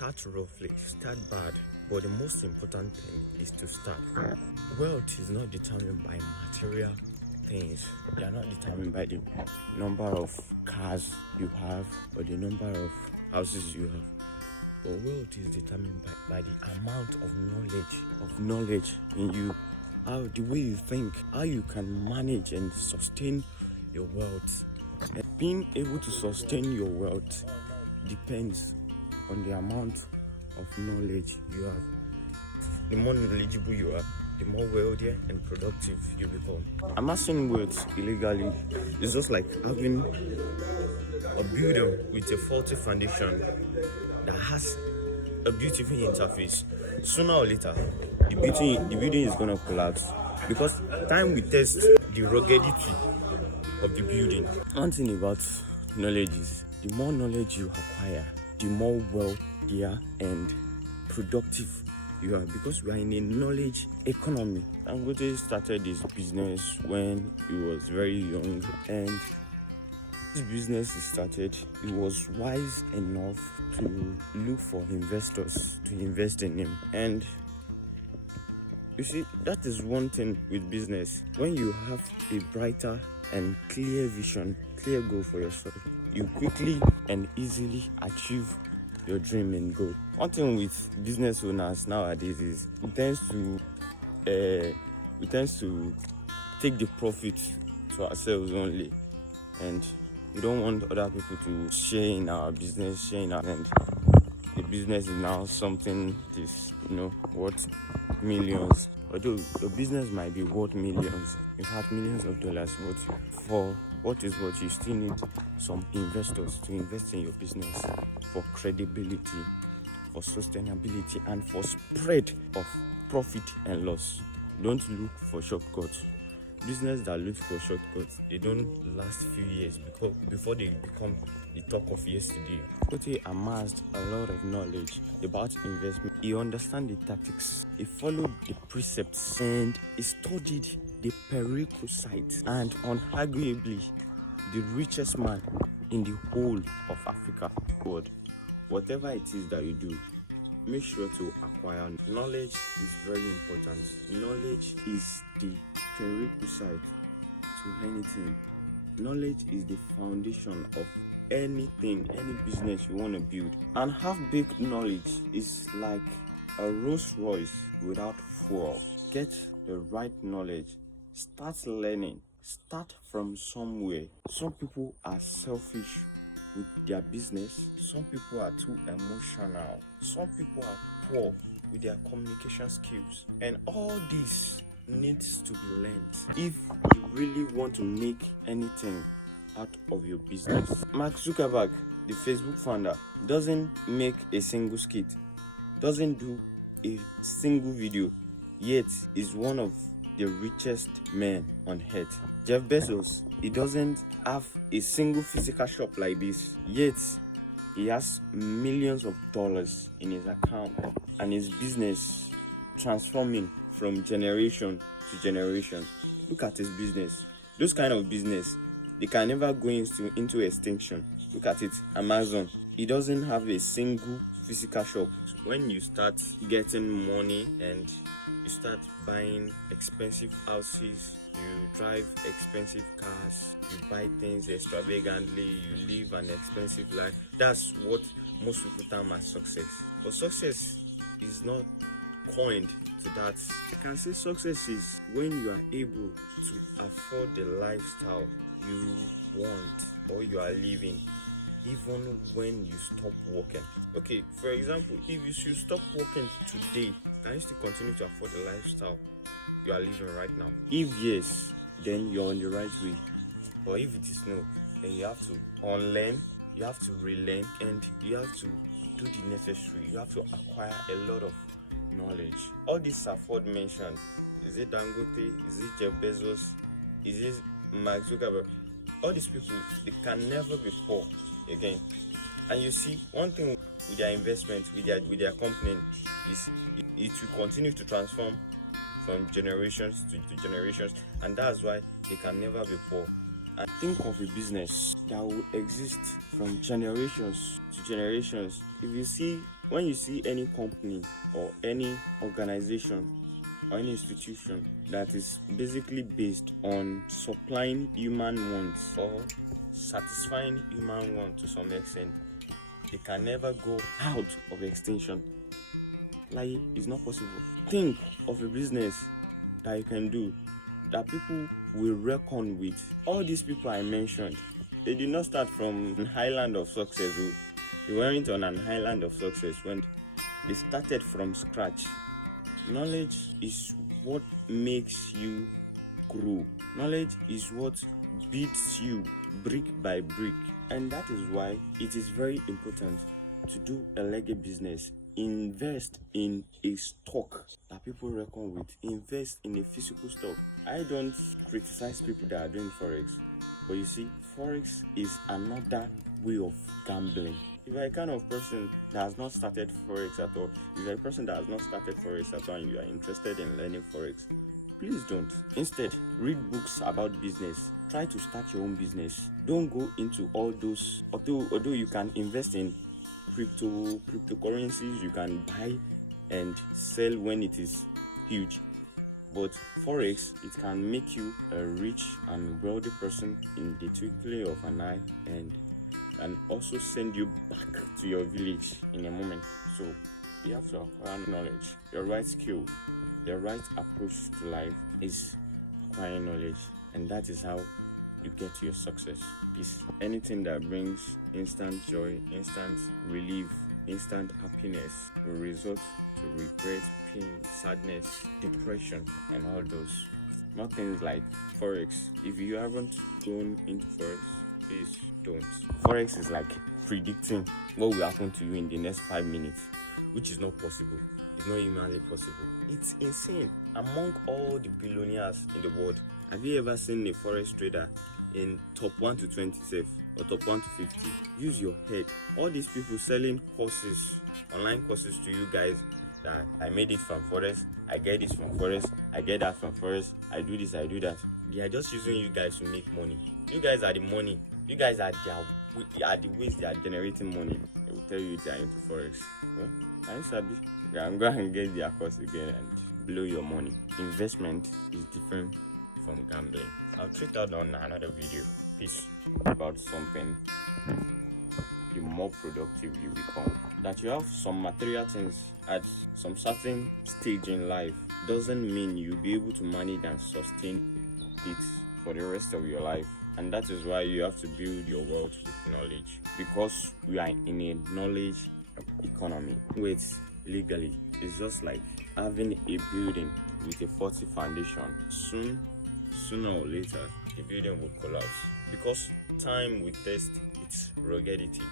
Start roughly, start bad, but the most important thing is to start. Wealth is not determined by material things. They are not determined by the number of cars you have or the number of houses you have. But wealth is determined by the amount of knowledge in you, how the way you think, how you can manage and sustain your wealth. And being able to sustain your wealth depends on the amount of knowledge you have. The more knowledgeable you are, the more wealthier and productive you become. Amassing wealth illegally is just like having a building with a faulty foundation that has a beautiful interface. Sooner or later, the building is gonna collapse because time will test the ruggedity of the building. One thing about knowledge is the more knowledge you acquire, the more wealthier and productive you are, because we are in a knowledge economy. Dangote started this business when he was very young, and this business he started, he was wise enough to look for investors to invest in him. And you see, that is one thing with business. When you have a brighter and clear vision, clear goal for yourself, you quickly and easily achieve your dream and goal. One thing with business owners nowadays is we tend to take the profit to ourselves only, and we don't want other people to share in our business, and the business is now something that is, worth millions. Although your business might be worth millions, in fact millions of dollars, but for what is what, you still need some investors to invest in your business for credibility, for sustainability, and for spread of profit and loss. Don't look for shortcuts. Business that looks for shortcuts, they don't last few years before they become the talk of yesterday. Kote amassed a lot of knowledge about investment. He understands the tactics, he followed the precepts, and he studied the prerequisites, and unarguably the richest man in the whole of Africa. Whatever it is that you do, make sure to acquire knowledge. Is very important. Knowledge is the prerequisite to anything. Knowledge is the foundation of anything, any business you want to build. And half-baked knowledge is like a Rolls Royce without fuel. Get the right knowledge. Start learning. Start from somewhere. Some people are selfish with their business. Some people are too emotional. Some people are poor with their communication skills. And all this needs to be learned if you really want to make anything out of your business. Mark Zuckerberg, the Facebook founder, doesn't make a single skit, doesn't do a single video, yet is one of the richest men on earth. Jeff Bezos, he doesn't have a single physical shop like this, yet he has millions of dollars in his account, and his business transforming from generation to generation. Look at his business. Those kind of business, they can never go into extinction. Look at it. Amazon, he doesn't have a single physical shop. When you start getting money and you start buying expensive houses, you drive expensive cars, you buy things extravagantly, you live an expensive life, that's what most people term as success. But success is not coined to that. I can say success is when you are able to afford the lifestyle you want or you are living, even when you stop working. Okay, for example, if you should stop working today, can you still continue to afford the lifestyle you are living right now? If yes, then you're on the right way. But if it is no, then you have to unlearn, you have to relearn, and you have to do the necessary. You have to acquire a lot of knowledge. All these afford mentioned, is it Dangote, is it Jeff Bezos, is it Mark Zuckerberg? All these people, they can never be poor again. And you see, one thing with their investment, with their company, is it will continue to transform from generations to generations, and that's why they can never be poor. And think of a business that will exist from generations to generations. If you see when you see any company or any organization or any institution that is basically based on supplying human wants or satisfying human wants to some extent, they can never go out of extinction. Like, it's not possible. Think of a business that you can do that people will reckon with. All these people I mentioned, they did not start from an island of success. They weren't on an island of success when they started from scratch. Knowledge is what makes you grow. Knowledge is what beats you brick by brick. And that is why it is very important to do a legacy business. Invest in a stock that people reckon with. Invest in a physical stock. I don't criticize people that are doing forex, but you see, forex is another way of gambling. If you're a kind of person that has not started forex at all, if you're a person that has not started forex at all and you are interested in learning forex, please don't. Instead, read books about business. Try to start your own business. Don't go into all those, although you can invest in cryptocurrencies, you can buy and sell when it is huge, but forex, it can make you a rich and wealthy person in the twinkling of an eye, and can also send you back to your village in a moment. So you have to acquire knowledge. Your right skill, the right approach to life is acquiring knowledge, and that is how you get to your success. Peace. Anything that brings instant joy, instant relief, instant happiness will result to regret, pain, sadness, depression, and all those. Not things like forex. If you haven't gone into forex, please don't. Forex is like predicting what will happen to you in the next 5 minutes, which is not possible. It's not humanly possible. It's insane. Among all the billionaires in the world, have you ever seen a forex trader in top 1 to 20 safe or top 1 to 50? Use your head. All these people selling courses, online courses to you guys, that I made it from forex, I get this from forex, I get that from forex, I do this, I do that. They are just using you guys to make money. You guys are the money. You guys are the ways they are generating money. They will tell you they are into forex. Well, are you sabi? I'm going to get their course again and blow your money. Investment is different from gambling. I'll treat that on another video. Peace. About something. The more productive you become. That you have some material things at some certain stage in life doesn't mean you'll be able to manage and sustain it for the rest of your life. And that is why you have to build your wealth with knowledge. Because we are in a knowledge economy. Wait, legally, it's just like having a building with a faulty foundation. Sooner or later, the building will collapse. Because time will test its ruggedity.